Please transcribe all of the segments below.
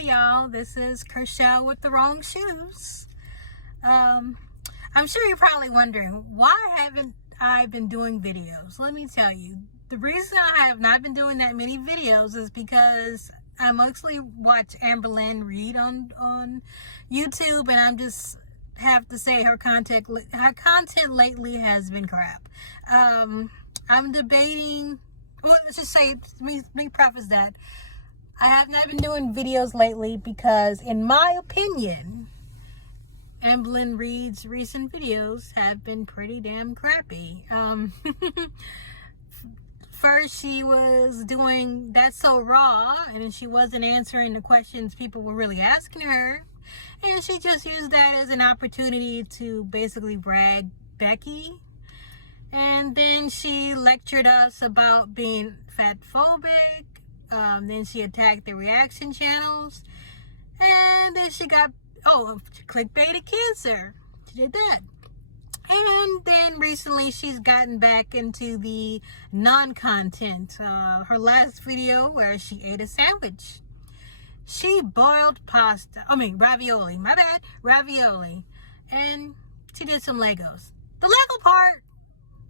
y'all. This is Kershell with the wrong shoes. I'm sure you're probably wondering, why haven't I been doing videos? Let me tell you. The reason I have not been doing that many videos is because I mostly watch Amberlynn Reid on YouTube, and I'm just have to say her content lately has been crap. I'm debating, well, let's just say, let me preface that. I have not been doing videos lately because, in my opinion, Amberlynn Reid's recent videos have been pretty damn crappy. First, she was doing That's So Raw, and she wasn't answering the questions people were really asking her. And she just used that as an opportunity to basically brag Becky. And then she lectured us about being fatphobic. Then she attacked the reaction channels. And then she got, clickbaited cancer. She did that. And then recently she's gotten back into the non-content. Her last video where she ate a sandwich. She boiled ravioli. My bad. Ravioli. And she did some Legos. The Lego part,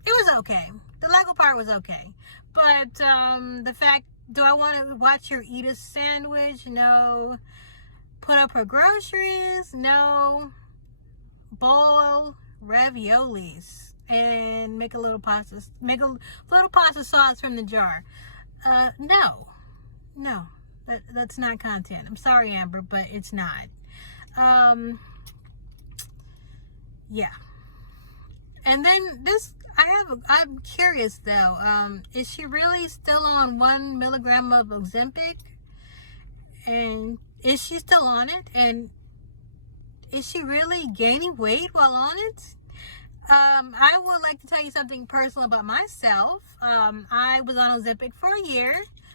it was okay. The Lego part was okay. But the fact, do I want to watch her eat a sandwich? No. Put up her groceries? No. Boil raviolis and make a little pasta sauce from the jar. No. That's not content. I'm sorry, Amber, but it's not. Yeah. And then this, I'm curious though. Is she really still on 1 milligram of Ozempic? And is she still on it? And is she really gaining weight while on it? I would like to tell you something personal about myself. I was on Ozempic for a year.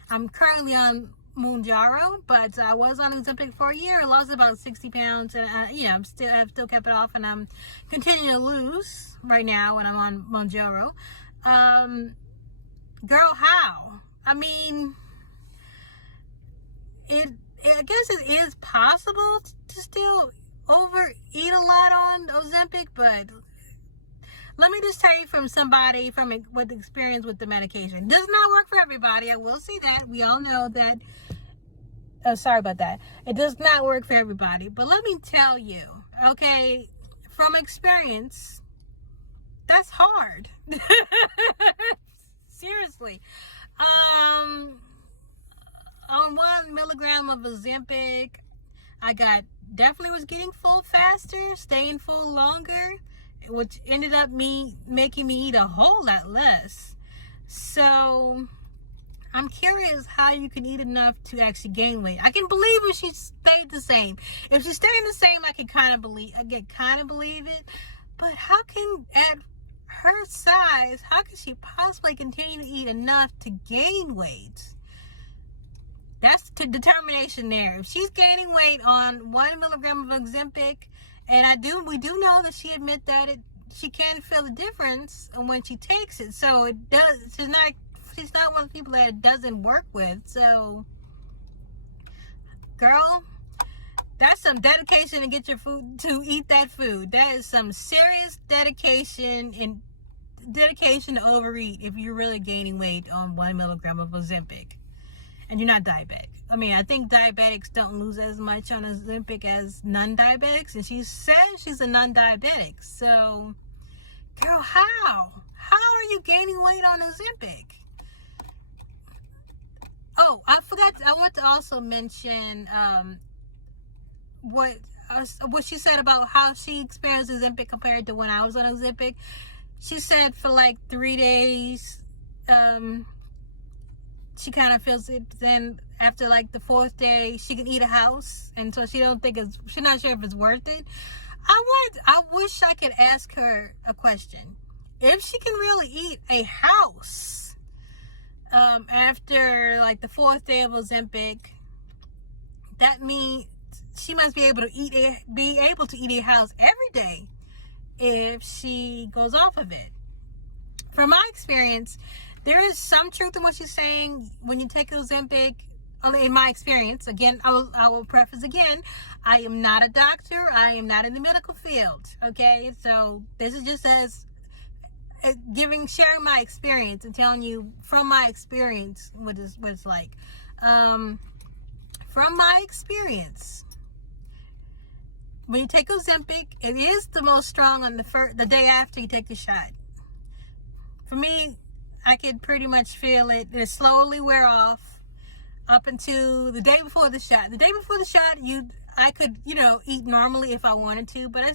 I'm currently on Mounjaro, but I was on Ozempic for a year. I lost about 60 pounds, and I've still kept it off, and I'm continuing to lose right now when I'm on Mounjaro. Girl, how? I mean, I guess it is possible to still overeat a lot on Ozempic, but let me just tell you from somebody with experience with the medication. It does not work for everybody. I will say that. We all know that. Sorry about that. It does not work for everybody. But let me tell you, okay, from experience, that's hard. Seriously. On 1 milligram of Ozempic, I definitely was getting full faster, staying full longer, which ended up making me eat a whole lot less. So I'm curious how you can eat enough to actually gain weight. I can believe if she stayed the same. If she's staying the same, I can kind of believe it. But how can, at her size, how can she possibly continue to eat enough to gain weight? That's the determination there. If she's gaining weight on 1 milligram of Ozempic, and we do know that she admit that she can feel the difference when she takes it. So it does. She's not one of the people that it doesn't work with. So, girl, that's some dedication to get your food, to eat that food. That is some serious dedication to overeat if you're really gaining weight on 1 milligram of Ozempic and you're not diabetic. I mean, I think diabetics don't lose as much on Ozempic as non-diabetics, and she says she's a non-diabetic. So, girl, how? How are you gaining weight on Ozempic? Oh, I forgot. I want to also mention what she said about how she experienced Ozempic compared to when I was on Ozempic. She said for like 3 days, she kind of feels it. Then after like the 4th day, she can eat a house, and so she's not sure if it's worth it. I wish I could ask her a question. If she can really eat a house after like the 4th day of Ozempic, that means she must be able to eat a house every day if she goes off of it. From my experience, there is some truth in what she's saying. When you take Ozempic, in my experience, again, I will preface again, I am not a doctor. I am not in the medical field. Okay, so this is just as sharing my experience and telling you from my experience what it's like. From my experience, when you take Ozempic, it is the most strong on the day after you take the shot. For me, I could pretty much feel it. It slowly wear off up until the day before the shot. The day before the shot, I could, eat normally if I wanted to, but I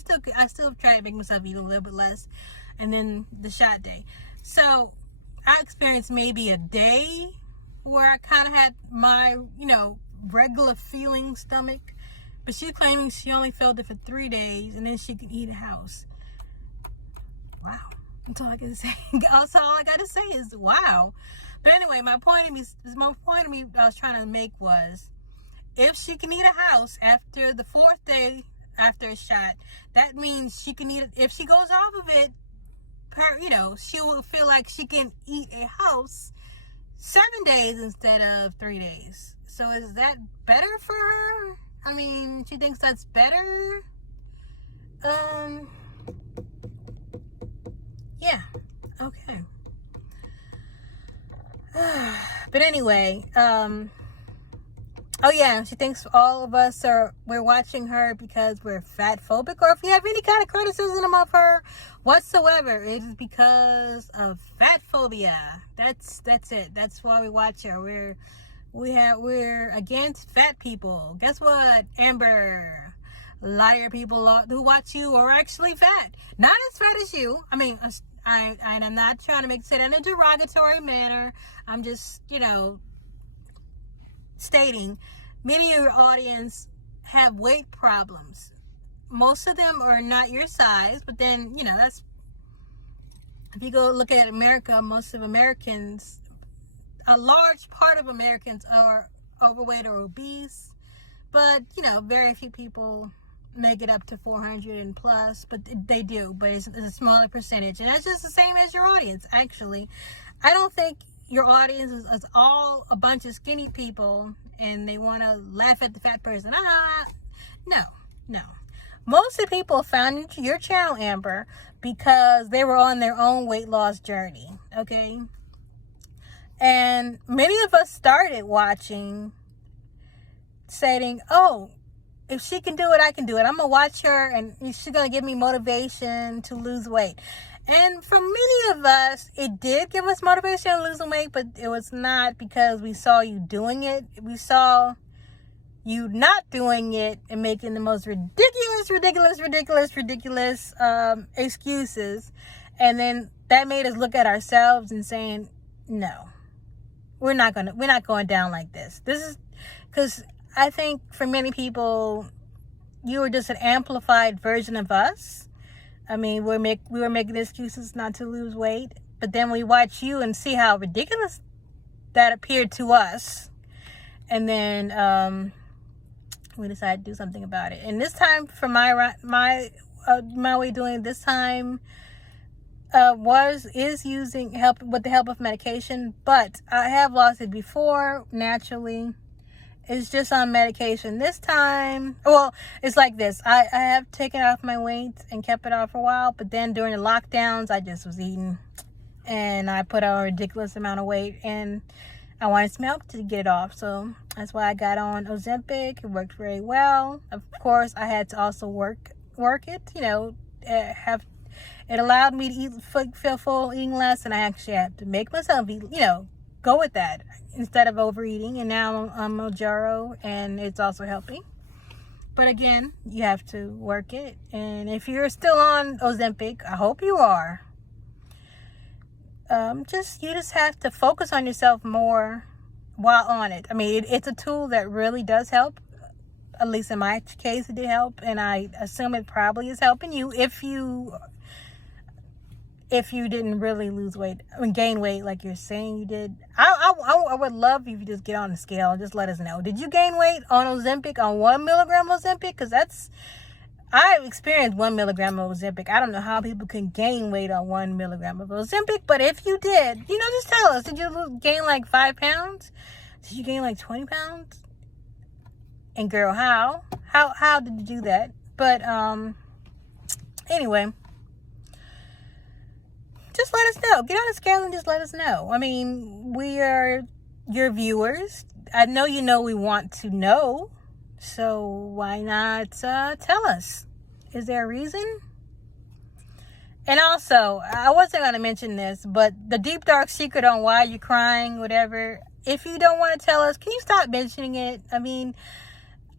still try to make myself eat a little bit less. And then the shot day. So I experienced maybe a day where I kind of had my, regular feeling stomach. But she's claiming she only felt it for 3 days and then she could eat a house. Wow. That's all I can say. Also, all I got to say is wow. But anyway, my point I was trying to make was, if she can eat a house after the 4th day after a shot, that means she can eat it. If she goes off of it, she will feel like she can eat a house 7 days instead of 3 days. So is that better for her? I mean, she thinks that's better. Yeah. Okay. But anyway, oh yeah, she thinks all of us we're watching her because we're fat phobic, or if you have any kind of criticism of her whatsoever, it is because of fat phobia. That's it. That's why we watch her. We're against fat people. Guess what, Amber? A lot of your people who watch you are actually fat. Not as fat as you. I mean, I'm not trying to make it in a derogatory manner. I'm just, stating many of your audience have weight problems. Most of them are not your size, but then, that's, if you go look at America, most of Americans, a large part of Americans are overweight or obese, but, very few people make it up to 400 and plus, but they do, but it's a smaller percentage, and that's just the same as your audience. Actually, I don't think your audience is all a bunch of skinny people and they want to laugh at the fat person. No. Most of the people found your channel, Amber, because they were on their own weight loss journey, okay? And many of us started watching saying, oh, if she can do it, I can do it. I'm going to watch her and she's going to give me motivation to lose weight. And for many of us, it did give us motivation to lose weight, but it was not because we saw you doing it. We saw you not doing it and making the most ridiculous excuses. And then that made us look at ourselves and saying, no, we're not going down like this. This is because I think for many people, you were just an amplified version of us. I mean, we were making excuses not to lose weight, but then we watch you and see how ridiculous that appeared to us, and then we decided to do something about it. And this time, for my way of doing it this time, is using help with the help of medication, but I have lost it before naturally. It's just on medication. This time, well, it's like this. I have taken off my weight and kept it off for a while, but then during the lockdowns, I just was eating and I put on a ridiculous amount of weight and I wanted some help to get it off. So that's why I got on Ozempic. It worked very well. Of course, I had to also work it, it allowed me to feel full, eating less, and I actually had to make myself eat, go with that instead of overeating. And now I'm Mojaro and it's also helping. But again, you have to work it. And if you're still on Ozempic, I hope you are. You just have to focus on yourself more while on it. I mean, it's a tool that really does help. At least in my case, it did help. And I assume it probably is helping you if you didn't really lose weight, gain weight like you're saying you did. I would love if you just get on the scale and just let us know. Did you gain weight on Ozempic, on 1 milligram Ozempic? Because I've experienced 1 milligram of Ozempic. I don't know how people can gain weight on 1 milligram of Ozempic, but if you did, just tell us. Did you gain like 5 pounds? Did you gain like 20 pounds? And girl, how did you do that? But anyway, just let us know. Get on the scale and just let us know. I mean, we are your viewers. I know you know we want to know, so why not tell us? Is there a reason? And also, I wasn't going to mention this, but the deep dark secret on why you're crying, whatever, if you don't want to tell us, can you stop mentioning it? I mean,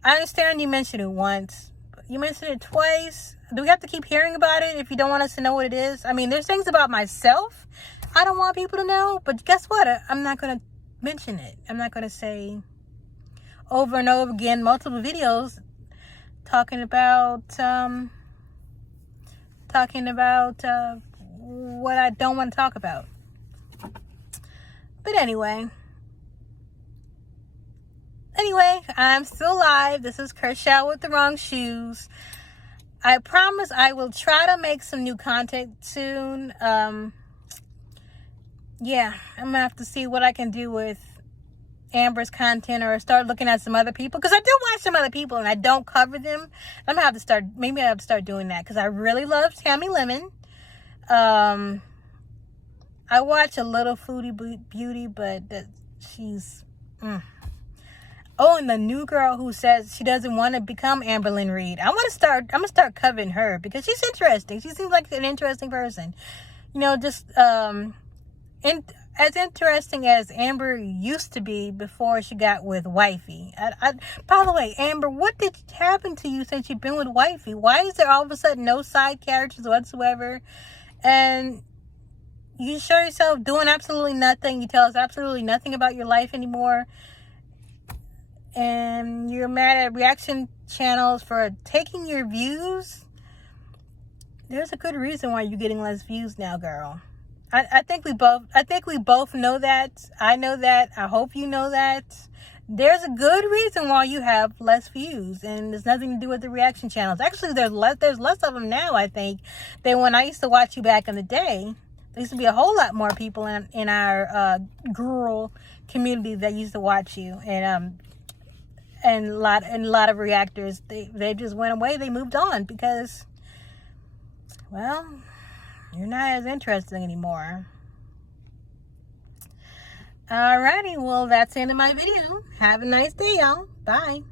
I understand you mentioned it once, but you mentioned it twice. Do we have to keep hearing about it if you don't want us to know what it is? I mean, there's things about myself I don't want people to know, but guess what? I'm not going to mention it. I'm not going to say over and over again, multiple videos talking about what I don't want to talk about. But anyway, I'm still alive. This is Kershaw with the wrong shoes. I promise I will try to make some new content soon. Yeah, I'm gonna have to see what I can do with Amber's content, or start looking at some other people, because I do watch some other people and I don't cover them. I'm gonna have to start, maybe I have to start doing that, because I really love Tammy Lemon. I watch a little Foodie Beauty, but she's oh, and the new girl who says she doesn't want to become Amberlynn Reid. I'm gonna start covering her, because she's interesting. She seems like an interesting person, you know, just as interesting as Amber used to be before she got with Wifey. By the way, Amber, what did happen to you since you've been with Wifey? Why is there all of a sudden no side characters whatsoever? And you show yourself doing absolutely nothing. You tell us absolutely nothing about your life anymore. And you're mad at reaction channels for taking your views. There's a good reason why you're getting less views now, girl. I think we both know that. I know that. I hope you know that. There's a good reason why you have less views, and it's nothing to do with the reaction channels. Actually, there's less of them now, I think, than when I used to watch you back in the day. There used to be a whole lot more people in our girl community that used to watch you, and a lot of reactors, they just went away. They moved on because, well, you're not as interesting anymore. Alrighty, well, that's the end of my video. Have a nice day, y'all. Bye.